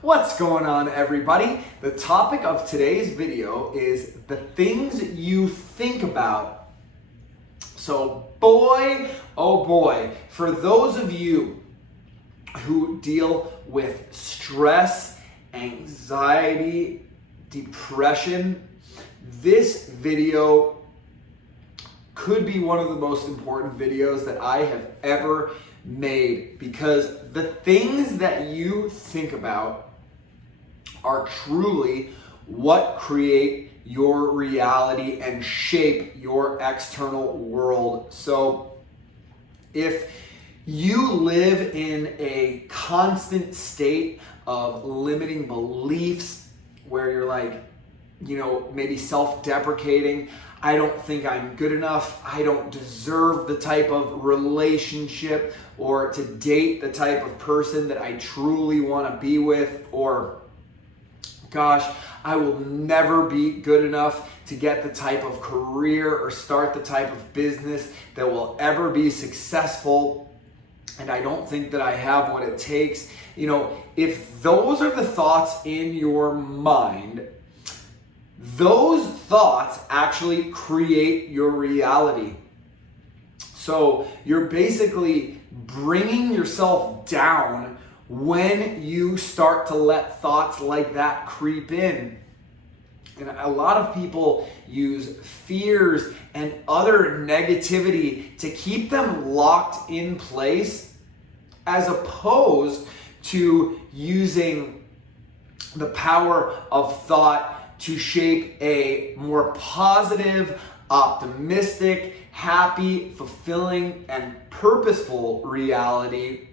What's going on, everybody? The topic of today's video is the things you think about. So boy, oh boy, for those of you who deal with stress, anxiety, depression, this video could be one of the most important videos that I have ever made, because the things that you think about are truly what create your reality and shape your external world. So if you live in a constant state of limiting beliefs where you're like, maybe self-deprecating, I don't think I'm good enough, I don't deserve the type of relationship or to date the type of person that I truly want to be with, or gosh, I will never be good enough to get the type of career or start the type of business that will ever be successful, and I don't think that I have what it takes. If those are the thoughts in your mind, those thoughts actually create your reality. So you're basically bringing yourself down when you start to let thoughts like that creep in. And a lot of people use fears and other negativity to keep them locked in place, as opposed to using the power of thought to shape a more positive, optimistic, happy, fulfilling, and purposeful reality,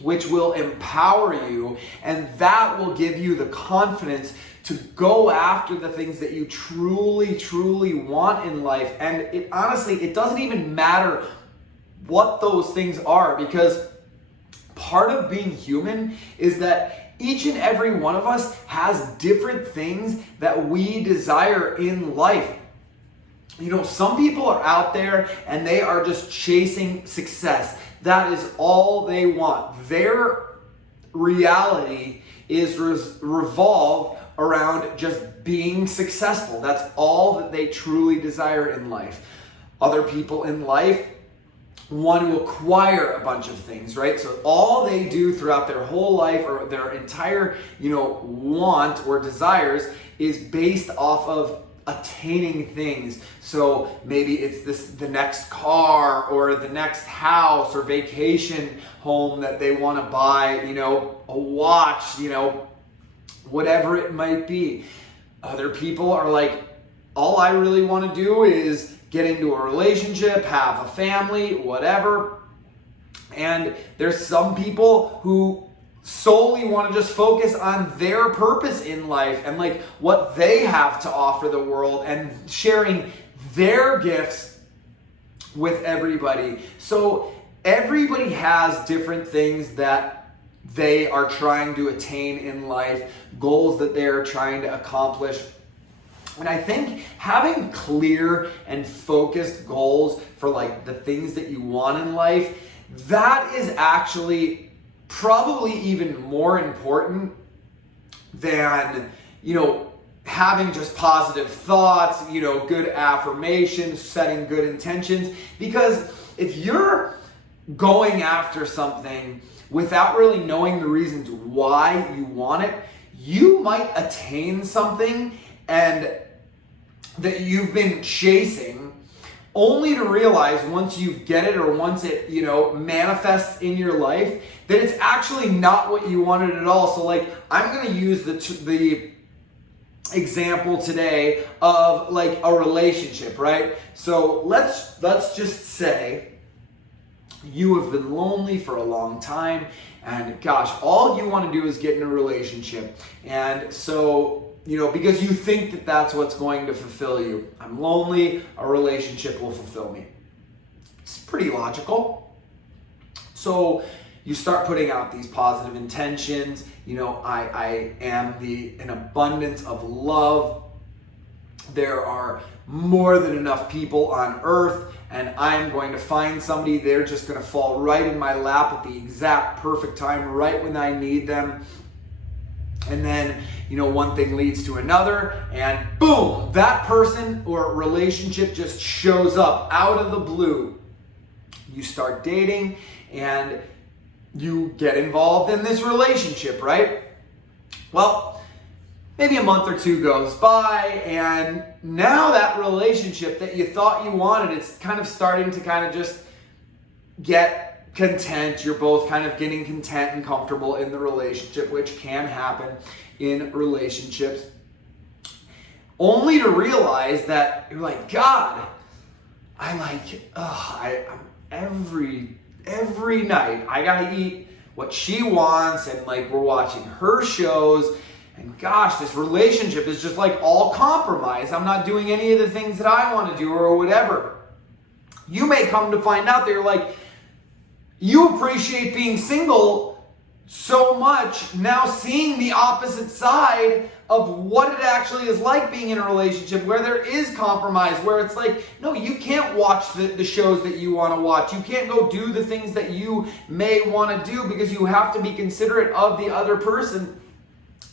which will empower you, and that will give you the confidence to go after the things that you truly, truly want in life. And it honestly, it doesn't even matter what those things are, because part of being human is that each and every one of us has different things that we desire in life. Some people are out there and they are just chasing success. That is all they want. Their reality is revolved around just being successful. That's all that they truly desire in life. Other people in life want to acquire a bunch of things, right? So all they do throughout their whole life, or their entire, want or desires, is based off of attaining things. So maybe it's the next car or the next house or vacation home that they want to buy, a watch, whatever it might be. Other people are like, all I really want to do is get into a relationship, have a family, whatever. And there's some people who solely want to just focus on their purpose in life and like what they have to offer the world and sharing their gifts with everybody. So everybody has different things that they are trying to attain in life, goals that they're trying to accomplish. And I think having clear and focused goals for like the things that you want in life, that is actually probably even more important than, having just positive thoughts, good affirmations, setting good intentions. Because if you're going after something without really knowing the reasons why you want it, you might attain something and that you've been chasing, only to realize once you get it, or once it, manifests in your life, that it's actually not what you wanted at all. So like, I'm going to use the example today of like a relationship, right? So let's just say you have been lonely for a long time, and gosh, all you want to do is get in a relationship. And so, because you think that that's what's going to fulfill you. I'm lonely, a relationship will fulfill me. It's pretty logical. So you start putting out these positive intentions. I am an abundance of love. There are more than enough people on earth, and I'm going to find somebody. They're just going to fall right in my lap at the exact perfect time, right when I need them. And then, one thing leads to another, and boom, that person or relationship just shows up out of the blue. You start dating and you get involved in this relationship, right? Well, maybe a month or two goes by, and now that relationship that you thought you wanted, it's kind of starting to kind of just get content. You're both kind of getting content and comfortable in the relationship, which can happen in relationships, only to realize that you're like, God, every night I gotta eat what she wants, and like we're watching her shows, and gosh, this relationship is just like all compromise. I'm not doing any of the things that I want to do or whatever. You may come to find out that you're like, you appreciate being single so much, now seeing the opposite side of what it actually is like being in a relationship where there is compromise, where it's like, no, you can't watch the shows that you want to watch. You can't go do the things that you may want to do because you have to be considerate of the other person.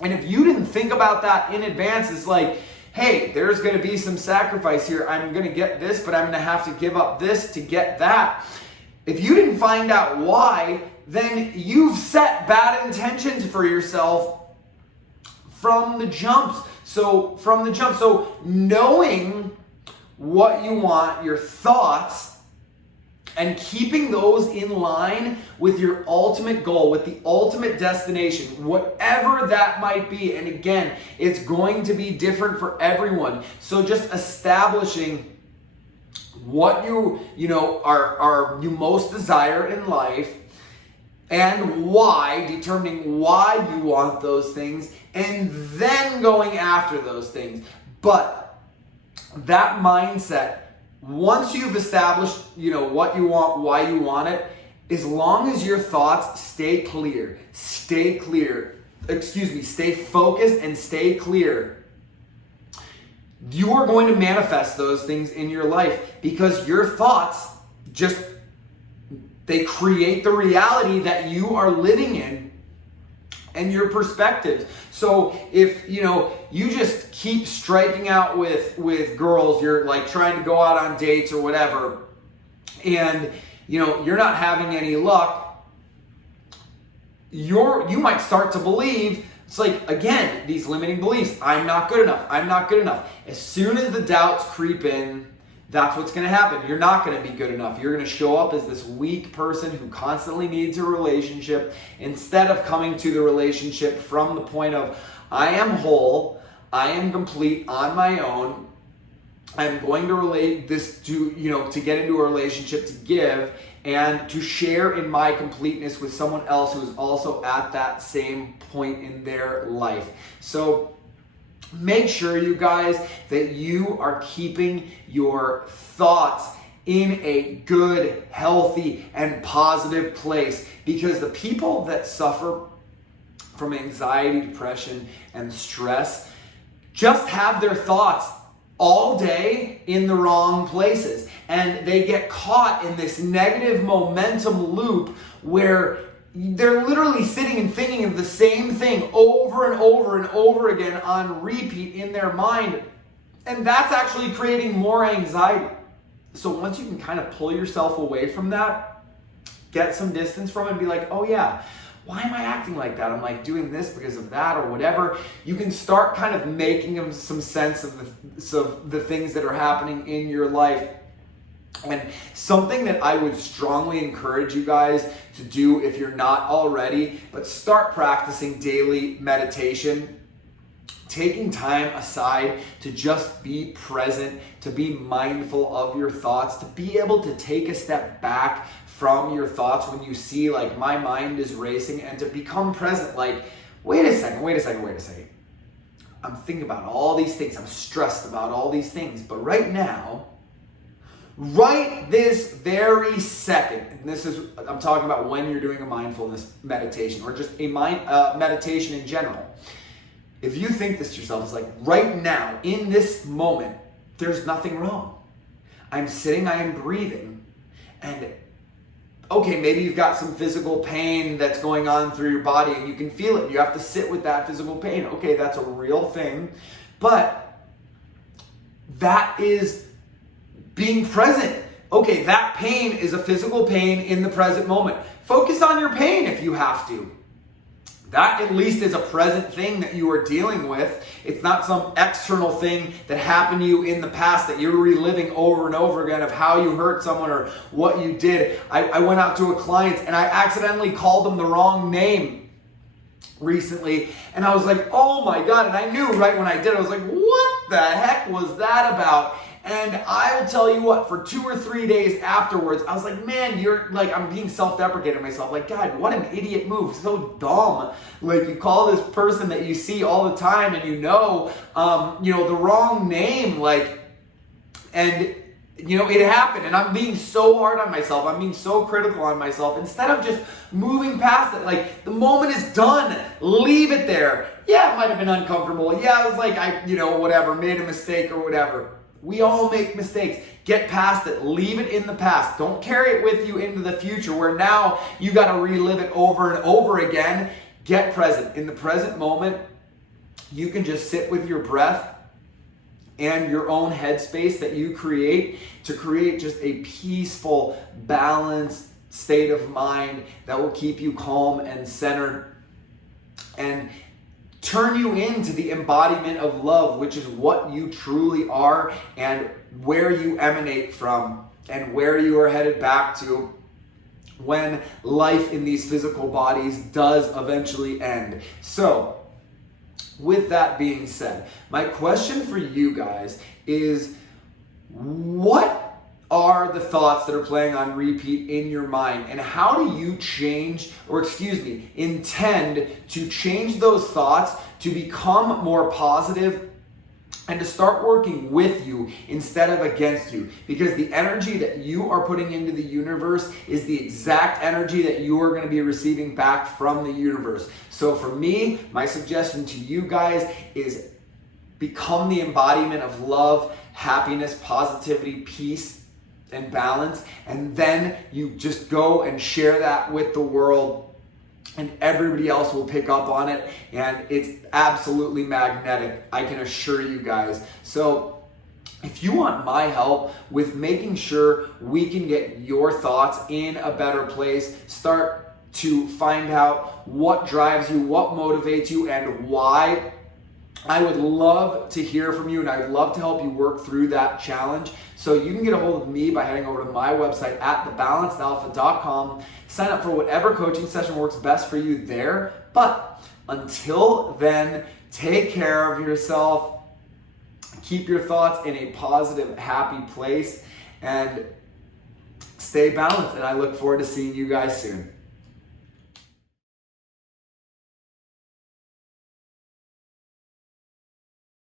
And if you didn't think about that in advance, it's like, hey, there's going to be some sacrifice here. I'm going to get this, but I'm going to have to give up this to get that. If you didn't find out why, then you've set bad intentions for yourself from the jump. So knowing what you want, your thoughts, and keeping those in line with your ultimate goal, with the ultimate destination, whatever that might be. And again, it's going to be different for everyone. So just establishing what you most desire in life, and why, determining why you want those things, and then going after those things. But that mindset, once you've established, what you want, why you want it, as long as your thoughts stay focused and stay clear, you are going to manifest those things in your life, because your thoughts they create the reality that you are living in and your perspectives. So if, you just keep striking out with girls, you're like trying to go out on dates or whatever, and, you're not having any luck, you might start to believe, it's like, again, these limiting beliefs. I'm not good enough. As soon as the doubts creep in, that's what's going to happen. You're not going to be good enough. You're going to show up as this weak person who constantly needs a relationship, instead of coming to the relationship from the point of, I am whole, I am complete on my own, I'm going to relate this to, to get into a relationship, to give, and to share in my completeness with someone else who is also at that same point in their life. So make sure, you guys, that you are keeping your thoughts in a good, healthy, and positive place, because the people that suffer from anxiety, depression, and stress just have their thoughts all day in the wrong places, and they get caught in this negative momentum loop where they're literally sitting and thinking of the same thing over and over and over again on repeat in their mind. And that's actually creating more anxiety. So once you can kind of pull yourself away from that, get some distance from it and be like, oh yeah, why am I acting like that? I'm like doing this because of that or whatever. You can start kind of making some sense of the things that are happening in your life. And something that I would strongly encourage you guys to do, if you're not already, but start practicing daily meditation, taking time aside to just be present, to be mindful of your thoughts, to be able to take a step back from your thoughts when you see like my mind is racing, and to become present. Like, wait a second. I'm thinking about all these things. I'm stressed about all these things. But right now, right this very second, and I'm talking about when you're doing a mindfulness meditation or just a meditation in general. If you think this to yourself, it's like right now, in this moment, there's nothing wrong. I'm sitting, I am breathing, and okay, maybe you've got some physical pain that's going on through your body and you can feel it. You have to sit with that physical pain. Okay, that's a real thing. But that is being present. Okay, that pain is a physical pain in the present moment. Focus on your pain if you have to. That at least is a present thing that you are dealing with. It's not some external thing that happened to you in the past that you're reliving over and over again of how you hurt someone or what you did. I went out to a client and I accidentally called them the wrong name recently. And I was like, oh my God. And I knew right when I did, I was like, what the heck was that about? And I will tell you what, for 2 or 3 days afterwards, I was like, man, I'm being self-deprecating myself. Like, God, what an idiot move. So dumb. Like, you call this person that you see all the time and you know, the wrong name, and it happened. And I'm being so hard on myself. I'm being so critical on myself. Instead of just moving past it, like, the moment is done. Leave it there. Yeah, it might have been uncomfortable. Yeah, it was like, whatever, made a mistake or whatever. We all make mistakes. Get past it. Leave it in the past. Don't carry it with you into the future where now you got to relive it over and over again. Get present. In the present moment, you can just sit with your breath and your own headspace that you create to create just a peaceful, balanced state of mind that will keep you calm and centered and turn you into the embodiment of love, which is what you truly are and where you emanate from and where you are headed back to when life in these physical bodies does eventually end. So, with that being said, my question for you guys is, what are the thoughts that are playing on repeat in your mind, and how do you intend to change those thoughts to become more positive and to start working with you instead of against you? Because the energy that you are putting into the universe is the exact energy that you are going to be receiving back from the universe. So for me, my suggestion to you guys is become the embodiment of love, happiness, positivity, peace, and balance, and then you just go and share that with the world, and everybody else will pick up on it, and it's absolutely magnetic, I can assure you guys. So if you want my help with making sure we can get your thoughts in a better place, start to find out what drives you, what motivates you, and why, I would love to hear from you, and I would love to help you work through that challenge. So you can get a hold of me by heading over to my website at thebalancedalpha.com. Sign up for whatever coaching session works best for you there. But until then, take care of yourself. Keep your thoughts in a positive, happy place, and stay balanced. And I look forward to seeing you guys soon.